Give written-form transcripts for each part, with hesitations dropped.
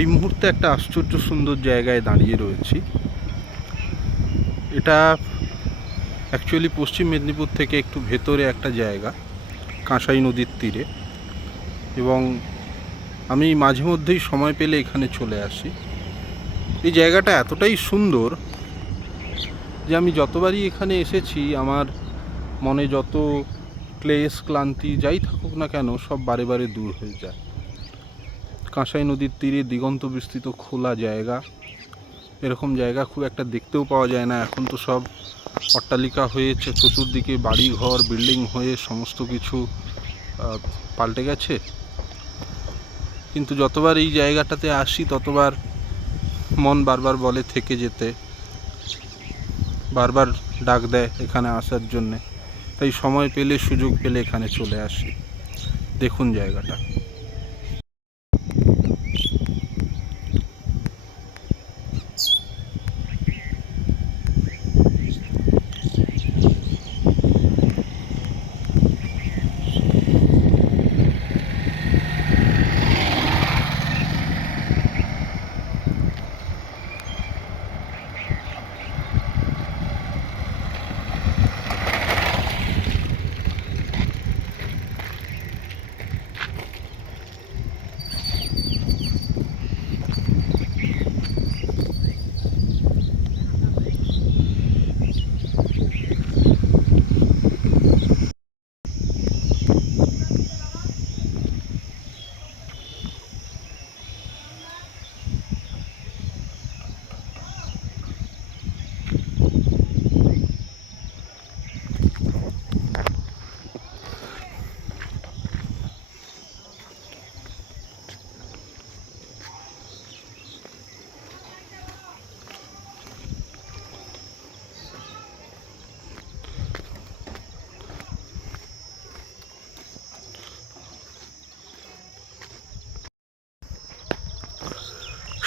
এই মুহূর্তে একটা আশ্চর্য সুন্দর জায়গায় দাঁড়িয়ে রয়েছি। এটা অ্যাকচুয়ালি পশ্চিম মেদিনীপুর থেকে একটু ভেতরে একটা জায়গা, কাঁসাই নদীর তীরে, এবং আমি মাঝে মধ্যেই সময় পেলে এখানে চলে আসি। এই জায়গাটা এতটাই সুন্দর যে আমি যতবারই এখানে এসেছি আমার মনে যত ক্লেশ ক্লান্তি যাই থাকুক না কেন সব বারে বারে দূর হয়ে যায়। কাঁসাই নদীর তীরে দিগন্ত বিস্তৃত খোলা জায়গা, এরকম জায়গা খুব একটা দেখতেও পাওয়া যায় না। এখন তো সব অট্টালিকা হয়েছে, চতুর্দিকে বাড়ি ঘর বিল্ডিং হয়ে সমস্ত কিছু পাল্টে গেছে। কিন্তু যতবার এই জায়গাটাতে আসি ততবার মন বারবার বলে থেকে যেতে, বারবার ডাক দেয় এখানে আসার জন্যে। তাই সময় পেলে সুযোগ পেলে এখানে চলে আসি। দেখুন জায়গাটা।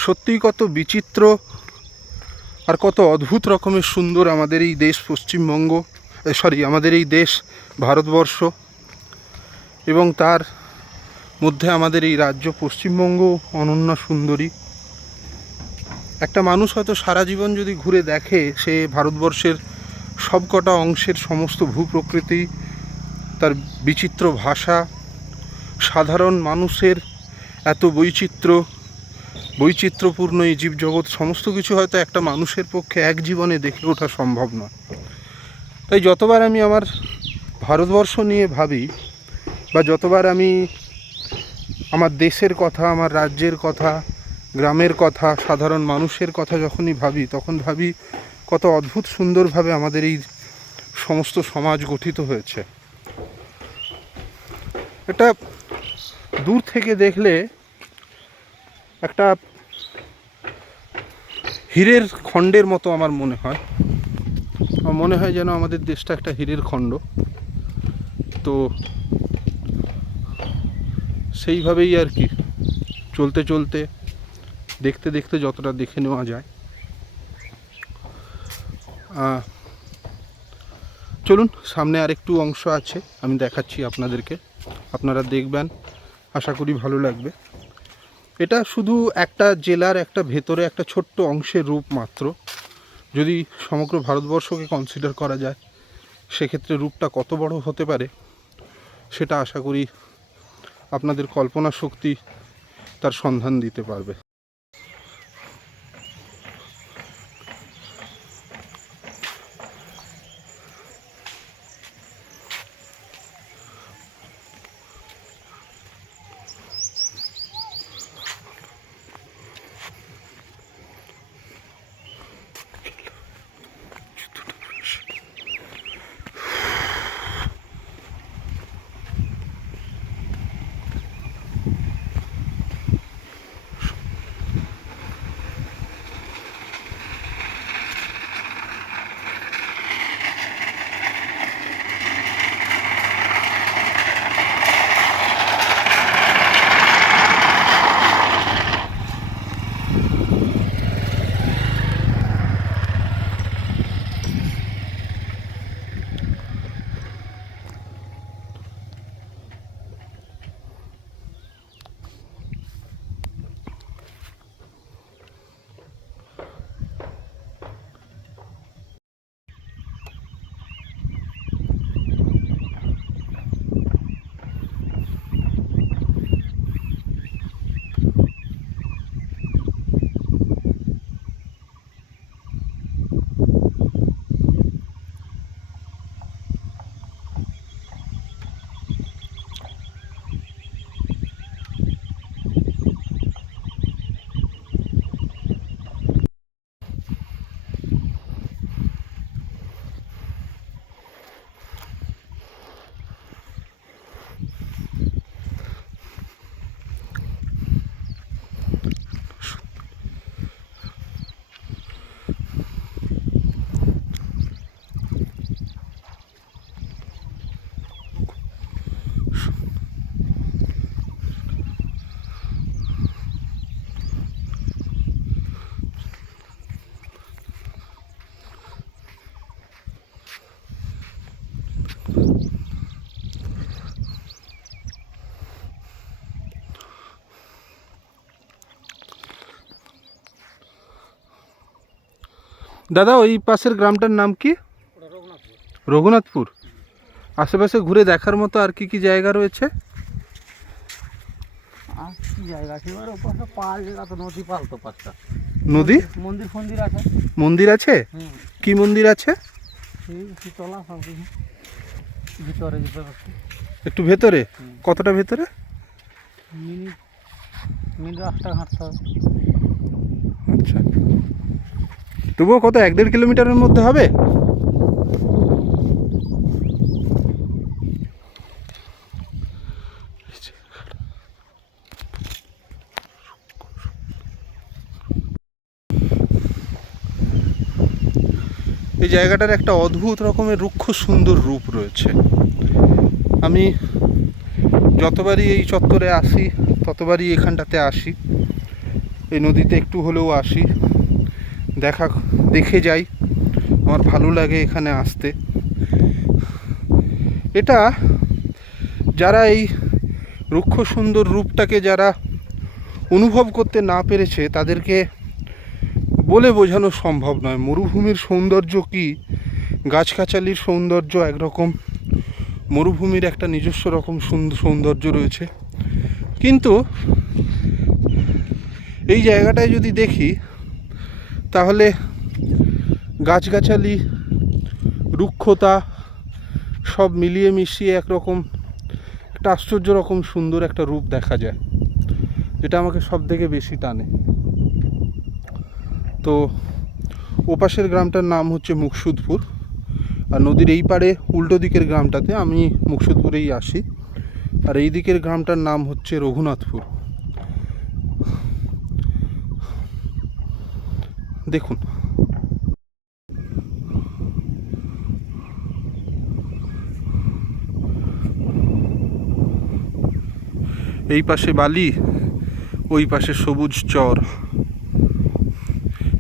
সত্যিই কত বিচিত্র আর কত অদ্ভুত রকমের সুন্দর আমাদের এই দেশ পশ্চিমবঙ্গ, আমাদের এই দেশ ভারতবর্ষ, এবং তার মধ্যে আমাদের এই রাজ্য পশ্চিমবঙ্গ অনন্য সুন্দরী। একটা মানুষ হয়তো সারা জীবন যদি ঘুরে দেখে, সে ভারতবর্ষের সবকটা অংশের সমস্ত ভূপ্রকৃতি, তার বিচিত্র ভাষা, সাধারণ মানুষের এত বৈচিত্র্যপূর্ণ এই জীবজগৎ, সমস্ত কিছু হয়তো একটা মানুষের পক্ষে এক জীবনে দেখে ওঠা সম্ভব নয়। তাই যতবার আমি আমার ভারতবর্ষ নিয়ে ভাবি, বা যতবার আমি আমার দেশের কথা, আমার রাজ্যের কথা, গ্রামের কথা, সাধারণ মানুষের কথা যখনই ভাবি, তখন ভাবি কত অদ্ভুত সুন্দরভাবে আমাদের এই সমস্ত সমাজ গঠিত হয়েছে। এটা দূর থেকে দেখলে একটা হীরের খণ্ডের মতো আমার মনে হয়। আমার মনে হয় যেন আমাদের দেশটা একটা হীরের খণ্ড। তো সেইভাবেই আর কি চলতে চলতে দেখতে দেখতে যতটা দেখে নেওয়া যায়। চলুন, সামনে আরেকটু অংশ আছে, আমি দেখাচ্ছি আপনাদেরকে, আপনারা দেখবেন, আশা করি ভালো লাগবে। এটা শুধু একটা জেলার একটা ভেতরে একটা ছোট্ট অংশের রূপ মাত্র। যদি সমগ্র ভারতবর্ষকে কনসিডার করা যায়, সেক্ষেত্রে রূপটা কত বড় হতে পারে সেটা আশা করি আপনাদের কল্পনা শক্তি তার সন্ধান দিতে পারবে। দাদা ওই পাশের গ্রামটার নাম কি? ওটা রঘুনাথপুর। রঘুনাথপুর। আশেপাশে ঘুরে দেখার মতো আর কি কি জায়গা রয়েছে? আর কি জায়গা আছে এবার ওপাশে পাহাড় জায়গা তো, নদী পাল তো পাঁচটা। নদী? মন্দির ফন্দির আছে। মন্দির আছে? কি মন্দির আছে? সেই শীতলা সব কিছু ভিতরে যেতে পারছি। একটু ভেতরে? কতটা ভেতরে? মিনিট মিনিট রাস্তা হাঁটতে হবে। আচ্ছা, তবুও কত 1-1.5 কিলোমিটারের মধ্যে হবে? এই জায়গাটার একটা অদ্ভুত রকমের রুক্ষ সুন্দর রূপ রয়েছে। আমি যতবারই এই চত্বরে আসি ততবারই এখানটাতে আসি, এই নদীতে একটু হলেও আসি, দেখে যাই, আমার ভালো লাগে এখানে আসতে। এটা যারা এই রুক্ষ সুন্দর রূপটাকে যারা অনুভব করতে না পেরেছে তাদেরকে বলে বোঝানো সম্ভব নয়। মরুভূমির সৌন্দর্য কি, গাছগাছালির সৌন্দর্য একরকম, মরুভূমির একটা নিজস্ব রকম সৌন্দর্য রয়েছে। কিন্তু এই জায়গাটায় যদি দেখি তাহলে গাছগাছালি, রুক্ষতা সব মিলিয়ে মিশিয়ে একরকম একটা আশ্চর্য রকম সুন্দর একটা রূপ দেখা যায়, যেটা আমাকে সব থেকে বেশি টানে। তো ওপাশের গ্রামটার নাম হচ্ছে মুকসুদপুর, আর নদীর এই পাড়ে উল্টো দিকের গ্রামটাতে আমি মুকসুদপুরেই আসি, আর এই দিকের গ্রামটার নাম হচ্ছে রঘুনাথপুর। দেখুন, এই পাশে বালি, ওই পাশে সবুজ চর,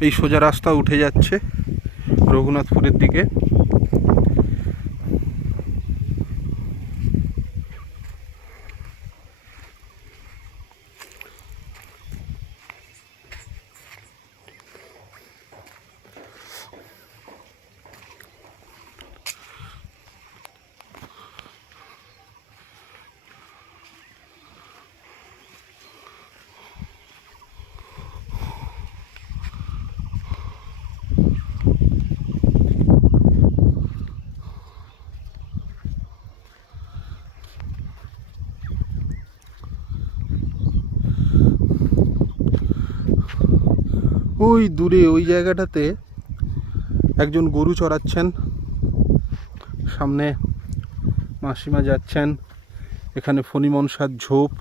এই সোজা রাস্তা উঠে যাচ্ছে রঘুনাথপুরের দিকে। ওই দূরে ওই জায়গাটাতে একজন গরু চড়াচ্ছেন, সামনে মাসিমা যাচ্ছেন, এখানে ফণি মনসার ঝোপ।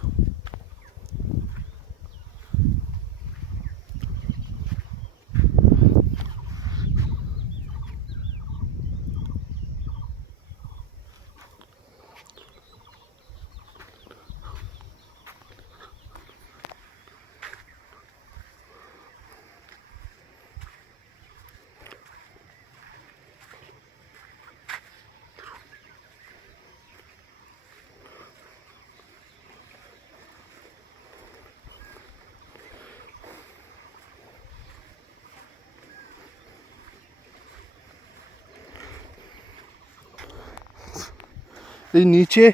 এই নিচে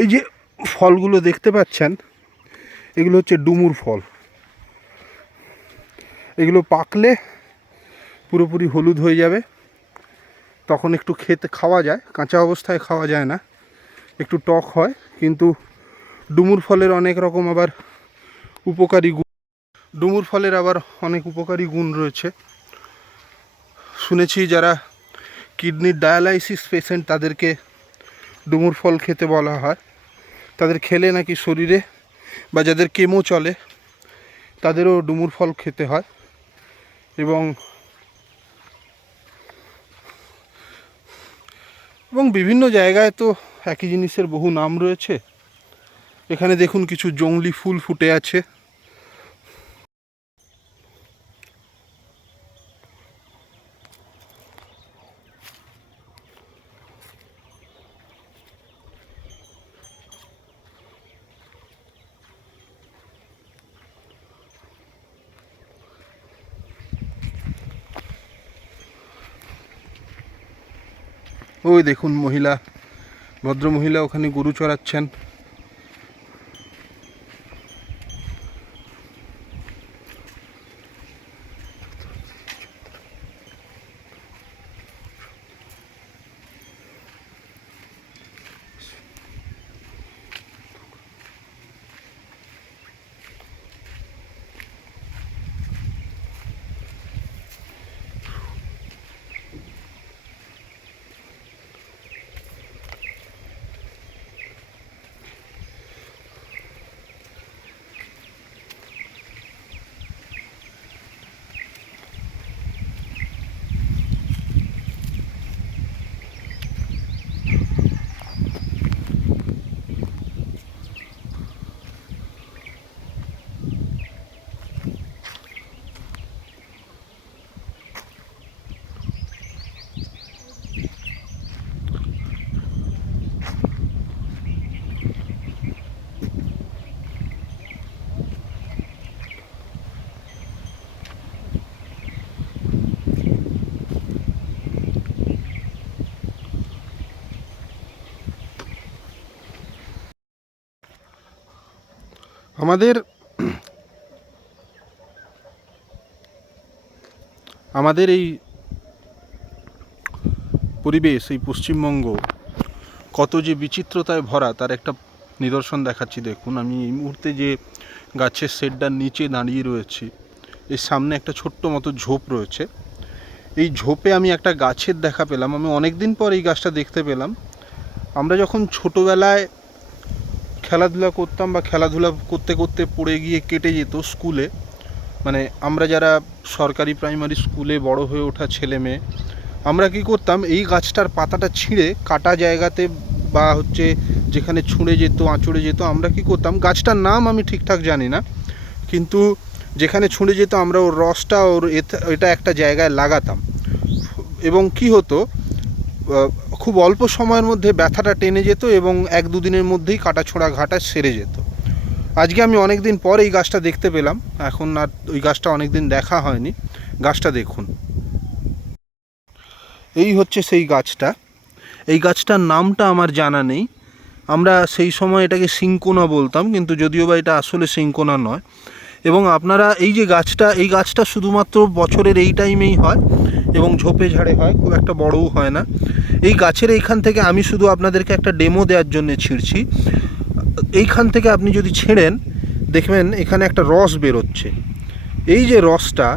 এই যে ফলগুলো দেখতে পাচ্ছেন, এগুলো হচ্ছে ডুমুর ফল। এগুলো পাকলে পুরোপুরি হলুদ হয়ে যাবে, তখন একটু খাওয়া যায়, কাঁচা অবস্থায় খাওয়া যায় না, একটু টক হয়। কিন্তু ডুমুর ফলের অনেক রকম আবার উপকারী গুণ, ডুমুর ফলের আবার অনেক উপকারী গুণ রয়েছে। শুনেছি যারা কিডনির ডায়ালাইসিস পেশেন্ট তাদেরকে ডুমুর ফল খেতে বলা হয়, তাদের খেলে নাকি শরীরে, বা যাদের কেমো চলে তাদেরও ডুমুর ফল খেতে হয়। এবং বিভিন্ন জায়গায় তো একই জিনিসের বহু নাম রয়েছে। এখানে দেখুন কিছু জংলি ফুল ফুটে আছে। ওই দেখুন ভদ্রমহিলা ওখানে গরু চড়াচ্ছেন। আমাদের এই পরিবেশ, এই পশ্চিমবঙ্গ কত যে বিচিত্রতায় ভরা তার একটা নিদর্শন দেখাচ্ছি। দেখুন, আমি এই মুহূর্তে যে গাছের শেডটার নিচে দাঁড়িয়ে রয়েছি, এর সামনে একটা ছোট্ট মতো ঝোপ রয়েছে। এই ঝোপে আমি একটা গাছের দেখা পেলাম। আমি অনেক দিন পর এই গাছটা দেখতে পেলাম। আমরা যখন ছোটোবেলায় খেলাধুলা করতাম বা খেলাধুলা করতে করতে পড়ে গিয়ে কেটে যেত স্কুলে, মানে আমরা যারা সরকারি প্রাইমারি স্কুলে বড় হয়ে ওঠা ছেলে মেয়ে, আমরা কি করতাম, এই গাছটার পাতাটা ছিঁড়ে কাটা জায়গাতে বা হচ্ছে যেখানে ছুঁড়ে যেত, আঁচড়ে যেত, আমরা কি করতাম, গাছটার নাম আমি ঠিকঠাক জানি না, কিন্তু যেখানে ছুঁড়ে যেত আমরা ওর রসটা এটা একটা জায়গায় লাগাতাম। এবং কি হতো, খুব অল্প সময়ের মধ্যে ব্যথাটা টেনে যেত এবং 1-2 দিনের মধ্যেই কাটা ছোঁড়া ঘাটা সেরে যেত। আজকে আমি অনেক দিন পর এই গাছটা দেখতে পেলাম। এখন আর ওই গাছটা অনেক দিন দেখা হয়নি। গাছটা দেখুন, এই হচ্ছে সেই গাছটা। এই গাছটার নামটা আমার জানা নেই। আমরা সেই সময় এটাকে সিংকোনা বলতাম, কিন্তু যদিও বা এটা আসলে সিংকোনা নয়। এবং আপনারা এই যে গাছটা, এই গাছটা শুধুমাত্র বছরের এই টাইমেই হয় এবং ঝোপে ঝাড়ে হয়, খুব একটা বড়ও হয় না। এই গাছের এইখান থেকে আমি শুধু আপনাদেরকে একটা ডেমো দেওয়ার জন্য ছিঁড়ছি। এইখান থেকে আপনি যদি ছিঁড়েন, দেখবেন এখানে একটা রস বেরোচ্ছে। এই যে রসটা,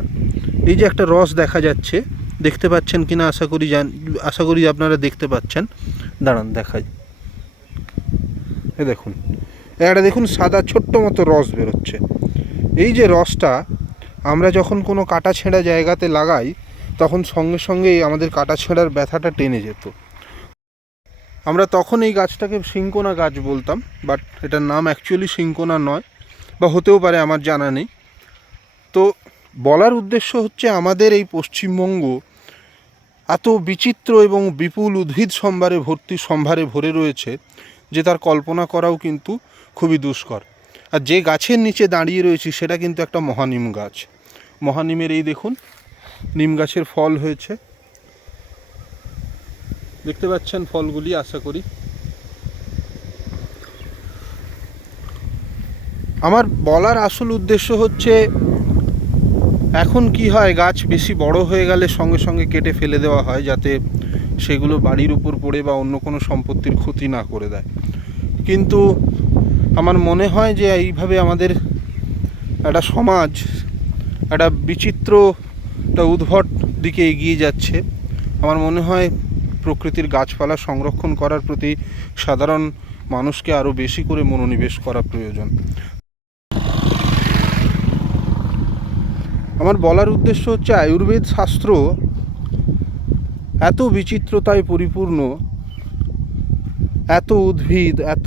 এই যে একটা রস দেখা যাচ্ছে, দেখতে পাচ্ছেন কিনা আশা করি আপনারা দেখতে পাচ্ছেন। দাঁড়ান দেখাই। দেখুন, একটা দেখুন সাদা ছোট্ট মতো রস বেরোচ্ছে। এই যে রসটা আমরা যখন কোনো কাটা ছেঁড়া জায়গাতে লাগাই, তখন সঙ্গে সঙ্গেই আমাদের কাটা ছেঁড়ার ব্যথাটা টেনে যেত। আমরা তখন এই গাছটাকে সিংকোনা গাছ বলতাম, বাট এটার নাম অ্যাকচুয়ালি সিংকোনা নয়, বা হতেও পারে, আমার জানা নেই। তো বলার উদ্দেশ্য হচ্ছে, আমাদের এই পশ্চিমবঙ্গ এত বিচিত্র এবং বিপুল উদ্ভিদ সম্ভারে ভরে রয়েছে যে তার কল্পনা করাও কিন্তু খুবই দুষ্কর। আর যে গাছের নিচে দাঁড়িয়ে রয়েছি সেটা কিন্তু একটা মহানিম গাছ। মহানিমের এই দেখুন, নিম গাছের ফল হয়েছে, দেখতে পাচ্ছেন ফলগুলি আশা করি। আমার বলার আসল উদ্দেশ্য হচ্ছে, এখন কি হয়, গাছ বেশি বড় হয়ে গেলে সঙ্গে সঙ্গে কেটে ফেলে দেওয়া হয়, যাতে সেগুলো বাড়ির উপর পড়ে বা অন্য কোনো সম্পত্তির ক্ষতি না করে দেয়। কিন্তু আমার মনে হয় যে এইভাবে আমাদের একটা সমাজ একটা বিচিত্র, একটা উদ্ভট দিকে এগিয়ে যাচ্ছে। আমার মনে হয় প্রকৃতির গাছপালা সংরক্ষণ করার প্রতি সাধারণ মানুষকে আরও বেশি করে মনোনিবেশ করা প্রয়োজন। আমার বলার উদ্দেশ্য হচ্ছে, আয়ুর্বেদ শাস্ত্র এত বিচিত্রতায় পরিপূর্ণ, এত উদ্ভিদ, এত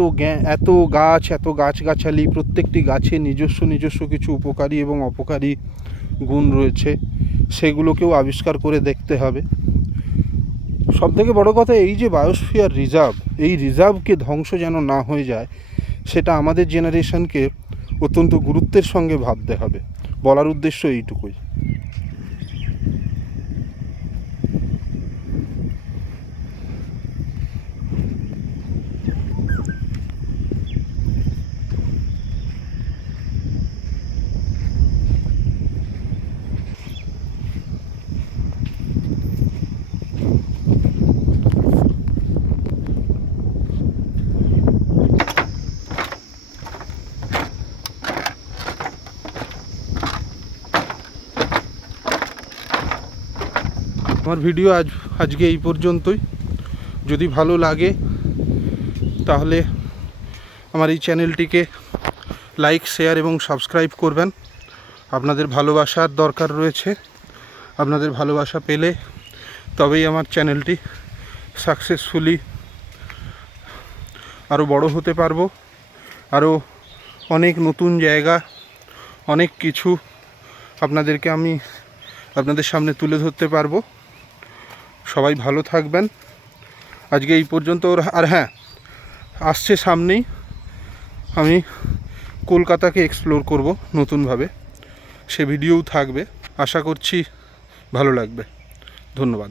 গাছ, এত গাছগাছালি, প্রত্যেকটি গাছে নিজস্ব কিছু উপকারী এবং অপকারী গুণ রয়েছে, সেগুলোকেও আবিষ্কার করে দেখতে হবে। সবথেকে বড় কথা, এই যে বায়োস্ফিয়ার রিজার্ভ, এই রিজার্ভকে ধ্বংস যেন না হয়ে যায়, সেটা আমাদের জেনারেশনকে অত্যন্ত গুরুত্বের সঙ্গে ভাবতে হবে। বলার উদ্দেশ্য এইটুকুই। আমার ভিডিও আজকে এই পর্যন্তই। যদি ভালো লাগে তাহলে আমার এই চ্যানেলটিকে লাইক, শেয়ার এবং সাবস্ক্রাইব করবেন। আপনাদের ভালোবাসার দরকার রয়েছে। আপনাদের ভালোবাসা পেলে তবেই আমার চ্যানেলটি সাকসেসফুলি আরও বড় হতে পারবো। আরও অনেক নতুন জায়গা, অনেক কিছু আমি আপনাদের সামনে তুলে ধরতে পারবো। সবাই ভালো থাকবেন। আজকে এই পর্যন্ত। আর হ্যাঁ, আসছে সামনেই আমি কলকাতাকে এক্সপ্লোর করব নতুনভাবে, সে ভিডিওও থাকবে। আশা করছি ভালো লাগবে। ধন্যবাদ।